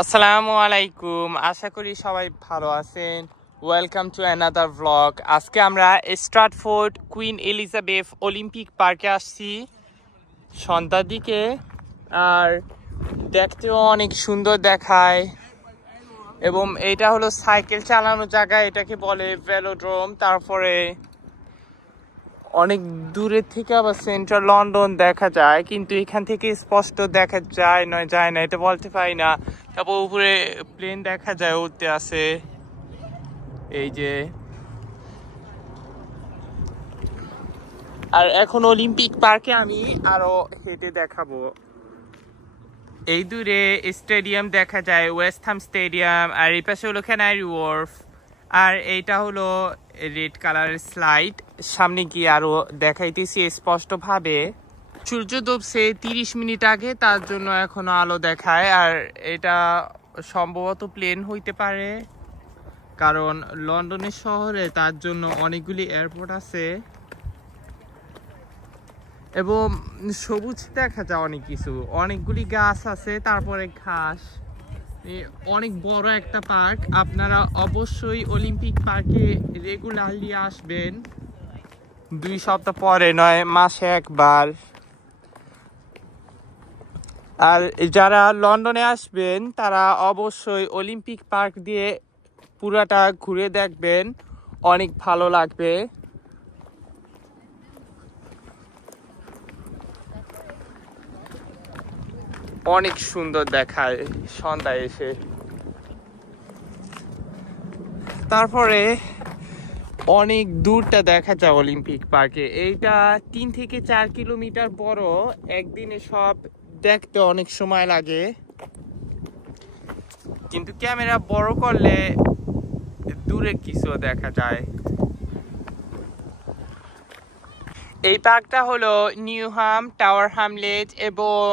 আসসালামু আলাইকুম, আশা করি সবাই ভালো আছেন। Welcome to another vlog. আজকে আমরা স্ট্রাটফোর্ড কুইন এলিজাবেথ অলিম্পিক পার্কে আসছি সন্ধ্যার দিকে। আর দেখতেও অনেক সুন্দর দেখায়, এবং এটা হলো সাইকেল চালানোর জায়গা, এটাকে বলে ভেলোড্রোম। তারপরে অনেক দূরের থেকে আবার সেন্ট্রাল লন্ডন দেখা যায়, কিন্তু এখান থেকে স্পষ্ট দেখা যায় না এটা বলতে পারি না। তারপর উপরে প্লেন দেখা যায় উঠতে আসে। এই যে, আর এখন অলিম্পিক পার্কে আমি আরো হেঁটে দেখাবো। এই দূরে স্টেডিয়াম দেখা যায়, ওয়েস্ট হাম স্টেডিয়াম। আর এই পাশে হলো ক্যানারি ওয়ার্ফ। আর এইটা হলো রেড কালারের স্লাইড। সামনে গিয়ে আরো দেখাইতেছি স্পষ্ট ভাবে। সূর্য ডুবছে 30 মিনিট আগে, তার জন্য এখনো আলো দেখায়। আর এটা সম্ভবত প্লেন হইতে পারে, কারণ লন্ডনের শহরে তার জন্য অনেকগুলি এয়ারপোর্ট আছে, এবং সবুজ দেখা যায় অনেক কিছু, অনেকগুলি গাছ আছে, তারপরে ঘাস। অনেক বড় একটা পার্ক। আপনারা অবশ্যই অলিম্পিক পার্কে রেগুলারলি আসবেন, 2 সপ্তাহ পরে নয়, মাসে একবার। আর যারা লন্ডনে আসবেন তারা অবশ্যই অলিম্পিক পার্ক দিয়ে পুরাটা ঘুরে দেখবেন, অনেক ভালো লাগবে। অনেক সুন্দর দেখায় সন্ধ্যায় এসে। তারপরে অনেক দূরটা দেখা যায় অলিম্পিক পার্কে। এইটা 3 থেকে 4 কিলোমিটার বড়। একদিনে সব দেখতে অনেক সময় লাগে, কিন্তু ক্যামেরা বড় করলে দূরে কিছু দেখা যায়। এই পার্কটা হলো নিউহাম, টাওয়ার হ্যামলেট এবং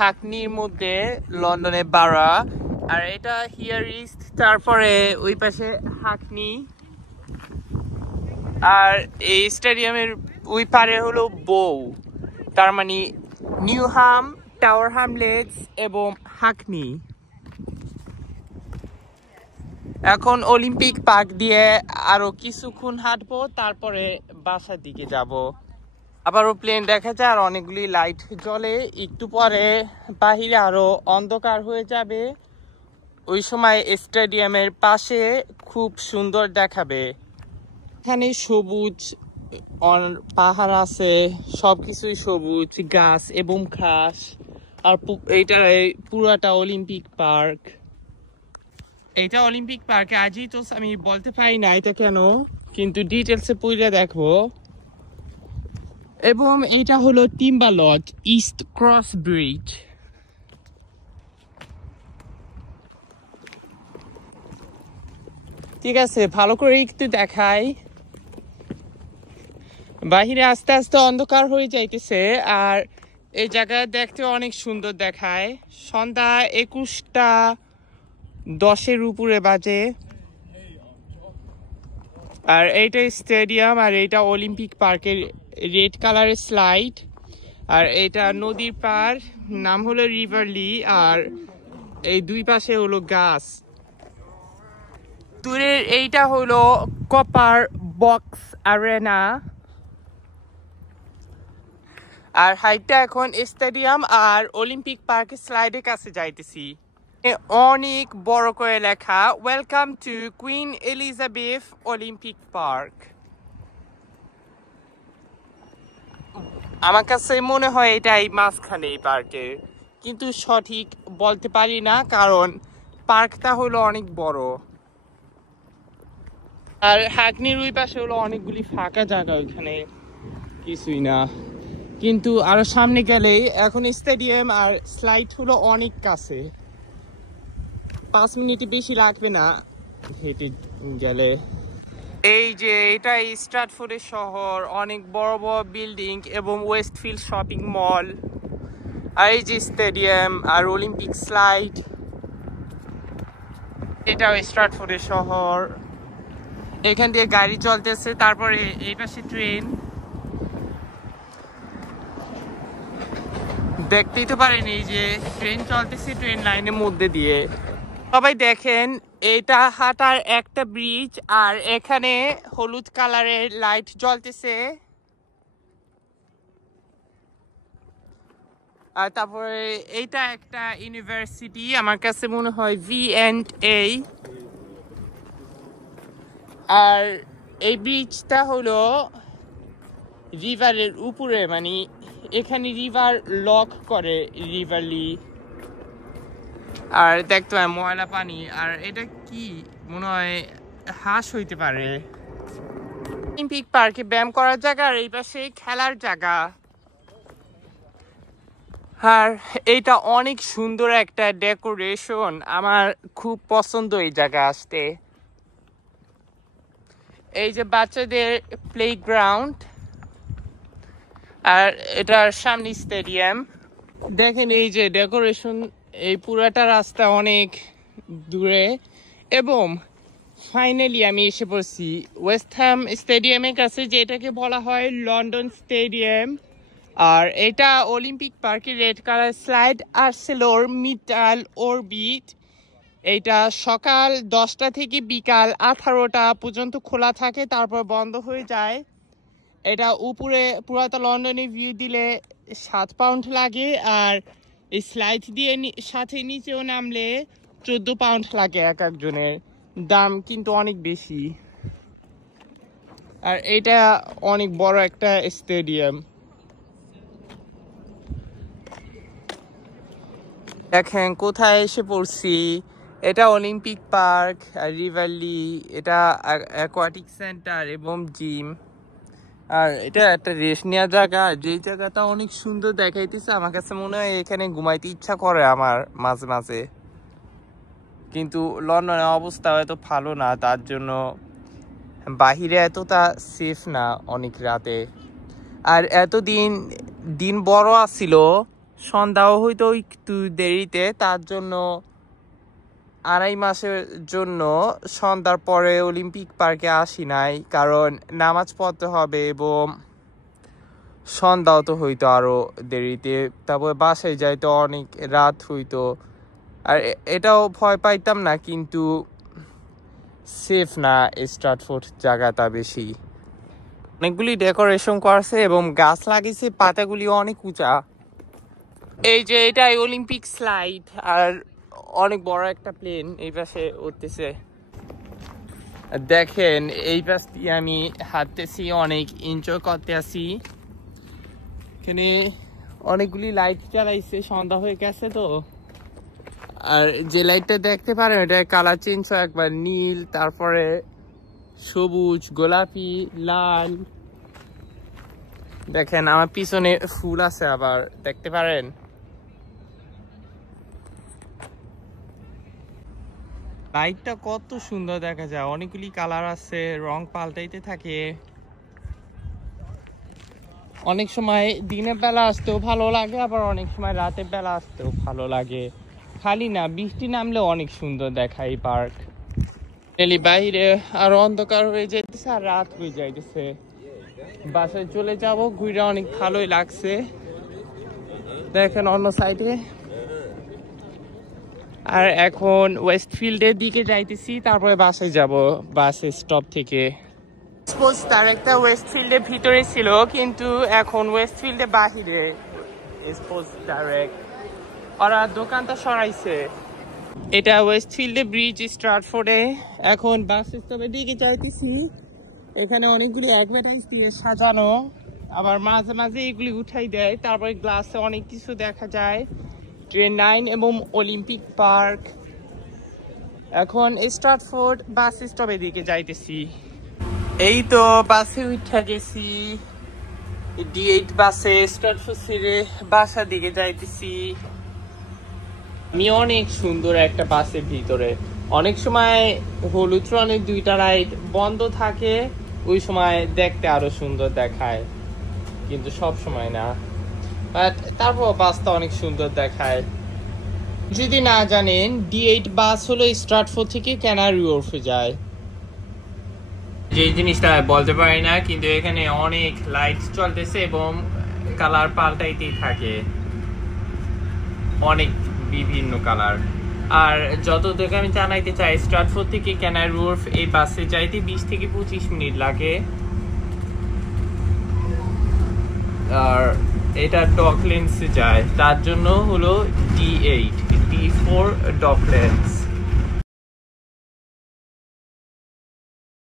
হাকনির মধ্যে, লন্ডনে বারা। আর এটা হিয়ার ইস্ট, তারপরে ওই পাশে হাকনি। আর এই স্টেডিয়ামের ওই পারে হলো বউ, তার মানে নিউহাম, টাওয়ার হ্যামলেটস এবং হাকনি। এখন অলিম্পিক পার্ক দিয়ে আরো কিছুক্ষণ হাঁটবো, তারপরে বাসার দিকে যাব। আবারও প্লেন দেখা যায়, আর অনেকগুলি লাইট জ্বলে। একটু পরে বাহিরে আরো অন্ধকার হয়ে যাবে, ওই সময় স্টেডিয়ামের পাশে খুব সুন্দর দেখাবে। এখানে সবুজ পাহাড় আছে, সবকিছুই সবুজ, গাছ এবং ঘাস। আর এইটা পুরাটা অলিম্পিক পার্ক। এটা অলিম্পিক পার্কে আজই তো আমি বলতে পারি না এটা কেন, কিন্তু ডিটেলসে পড়ে দেখবো। এবং এটা হলো timber lodge, east cross bridge. ঠিক আছে, ভালো করে একটু দেখাই। বাহিরে আস্তে আস্তে অন্ধকার হয়ে যাইতেছে, আর এই জায়গা দেখতে অনেক সুন্দর দেখায়। সন্ধ্যা 21:10 উপরে বাজে। আর এইটা স্টেডিয়াম, আর এইটা অলিম্পিক পার্কের রেড কালারের স্লাইড। আর এটা নদীর পার, নাম হলো রিভারলি। আর এই দুই পাশে হলো গাছ। দূরের এইটা হলো কপার বক্স আরেনা। আর হাইটটা এখন স্টেডিয়াম আর অলিম্পিক পার্কের স্লাইডের কাছে যাইতেছি। অনেক বড় করে লেখা, welcome to queen Elizabeth Olympic park. আমার কাছে মনে হয় এটাই মাঝখানে এই পার্কে, কিন্তু সঠিক বলতে পারি না, কারণ পার্কটা হলো অনেক বড়। আর হাকনির ওই পাশে হলো অনেকগুলি ফাঁকা জায়গা, ওইখানে কিছুই না। কিন্তু আরো সামনে গেলেই এখন স্টেডিয়াম আর স্লাইড হলো অনেক কাছে, 5 মিনিট বেশি লাগবে না হেঁটে গেলে। এই যে এটা স্ট্রাটফোর্ডের শহর, অনেক বড় বড় বিল্ডিং এবং ওয়েস্টফিল্ড শপিং মল। আর এই যে স্টেডিয়াম আর অলিম্পিক স্লাইড। এটাও স্ট্রাটফোর্ডের শহর, এখান দিয়ে গাড়ি চলতেছে। তারপরে এই পাশে ট্রেন। দেখতেই তো পারেন এই যে ট্রেন চলতেছে ট্রেন লাইনের মধ্যে দিয়ে। সবাই দেখেন এটা হাঁটার একটা ব্রিজ আর এখানে হলুদ কালারের লাইট জ্বলতেছে। আর তারপরে এইটা একটা ইউনিভার্সিটি, আমার কাছে মনে হয় V&A। আর এই ব্রিজটা হলো রিভারের উপরে, মানে এখানে রিভার লক করে রিভারলি। আর দেখতে হয় ময়লা পানি। আর এটা কি মনে হয় হাঁস হইতে পারে। অলিম্পিক পার্কে ব্যায়াম করার জায়গা আর এই পাশে খেলার জায়গা। আর এইটা অনেক সুন্দর একটা ডেকোরেশন, আমার খুব পছন্দ এই জায়গা আসতে। এই যে বাচ্চাদের প্লেগ্রাউন্ড আর এটার সামনে স্টেডিয়াম। দেখেন এই যে ডেকোরেশন, এই পুরাটা রাস্তা অনেক দূরে। এবং ফাইনালি আমি এসে পড়ছি ওয়েস্ট হ্যাম স্টেডিয়ামের কাছে, যেটাকে বলা হয় লন্ডন স্টেডিয়াম। আর এটা অলিম্পিক পার্কের রেড কালার স্লাইড আর্সেলোর মিটাল অরবিট। এইটা সকাল 10টা থেকে বিকাল 18টা পর্যন্ত খোলা থাকে, তারপর বন্ধ হয়ে যায়। এটা উপরে পুরাটা লন্ডনে ভিউ দিলে 7 পাউন্ড লাগে, আর এই স্লাইড দিয়ে সাথে নিচেও নামলে 14 পাউন্ড লাগে এক একজনের। দাম কিন্তু অনেক বেশি। আর এটা অনেক বড় একটা স্টেডিয়াম। দেখেন কোথায় এসে পড়ছি, এটা অলিম্পিক পার্ক আর রিভারলি, এটা অ্যাকোয়াটিক সেন্টার এবং জিম। আর এটা একটা রেস্ট নেওয়ার জায়গা, যে জায়গাটা অনেক সুন্দর দেখাইতেছে। আমার কাছে মনে হয় এখানে ঘুমাইতে ইচ্ছা করে আমার মাঝে মাঝে, কিন্তু লন্ডনের অবস্থা এত ভালো না, তার জন্য বাহিরে এতটা সেফ না অনেক রাতে। আর এতদিন দিন বড় আসছিল, সন্ধ্যাও হইতো একটু দেরিতে, তার জন্য 2.5 মাসের জন্য সন্ধ্যার পরে অলিম্পিক পার্কে আসি নাই, কারণ নামাজ পড়তে হবে এবং সন্ধ্যাও তো হইতো আরো দেরিতে, তারপরে বাসায় যাইতো অনেক রাত হইতো। আর এটাও ভয় পাইতাম না, কিন্তু সেফ না স্ট্র্যাটফোর্ড জায়গাটা বেশি। অনেকগুলি ডেকোরেশন করছে এবং গাছ লাগিয়েছে, পাতাগুলি অনেক উঁচা। এই যে এটাই অলিম্পিক স্লাইড, আর অনেক বড় একটা প্লেন এই পাশে উঠতেছে। দেখেন এই পাশ দিয়ে আমি হাঁটতেছি, অনেক এনজয় করতে আসি। এখানে অনেকগুলি লাইট জ্বালাইছে, সন্ধ্যা হয়ে গেছে তো। আর যে লাইটটা দেখতে পারেন এটা কালার চেঞ্জ হয়, একবার নীল, তারপরে সবুজ, গোলাপি, লাল। দেখেন আমার পিছনে ফুল আছে আবার, দেখতে পারেন। লাইটটা কত সুন্দর দেখা যায়, অনেকগুলি কালার আছে, রং পাল্টাইতে থাকে। অনেক সময় দিনের বেলা আসতেও ভালো লাগে, আবার অনেক সময় রাতের বেলা আসতেও ভালো লাগে। খালি না, বৃষ্টি নামলে অনেক সুন্দর দেখায় এই পার্ক। বাইরে আর অন্ধকার হয়ে যাইতেছে আর রাত হয়ে যাইতেছে। বাসায় চলে যাব, ঘুরে অনেক ভালোই লাগছে। দেখেন অন্য সাইডে। আর এখন ওয়েস্টফিল্ডের দিকে যাইতেছি, তারপরে বাসায় যাব বাস স্টপ থেকে। তার একটা ওয়েস্টফিল্ডের ভিতরে ছিল, কিন্তু এখন ওয়েস্টফিল্ডে বাহিরে। ওরা দোকানটা সরাইছে। এটা ওয়েস্টফিল্ডে ব্রিজ স্ট্র্যাটফোর্ডে। এখন বাস স্টপের দিকে যাইতেছি। এখানে অনেকগুলি অ্যাডভার্টাইজ দিয়ে সাজানো, আবার মাঝে মাঝে এগুলি উঠাই দেয়। তারপরে গ্লাসে অনেক কিছু দেখা যায়, ট্রেন লাইন এবং অলিম্পিক পার্ক। এখন স্ট্র্যাটফোর্ড বাস স্টপের দিকে যাইতেছি। এই তো বাসে উঠে গেছি, D8 বাসে স্ট্র্যাটফোর্ড ছেড়ে বাসার দিকে যাইতেছি। আমি অনেক সুন্দর একটা বাসের ভিতরে। অনেক সময় হলুদ রঙের 2টা লাইট বন্ধ থাকে, ওই সময় দেখতে আরো সুন্দর দেখায়, কিন্তু সব সময় না। বাট তারপর বাসটা অনেক সুন্দর দেখায়। যদি না জানেন, D8 বাস হলো স্ট্র্যাটফোর্ড থেকে ক্যানারি ওয়র্ফে যায়। যে জিনিসটা বলতে পারি না, কিন্তু এখানে অনেক লাইট চলতেছে এবং কালার পাল্টাইতেই থাকে। অনেক বিভিন্ন কালার। আর যতটুকু আমি জানাইতে চাই, স্ট্রাটফোর্ড থেকে ক্যানারি ওয়র্ফ এই বাসে যাইতে 20 থেকে 25 মিনিট লাগে। আর এটা ডকল্যান্ডসে যায়, তার জন্য হলো D8 D4 ডকল্যান্ডস।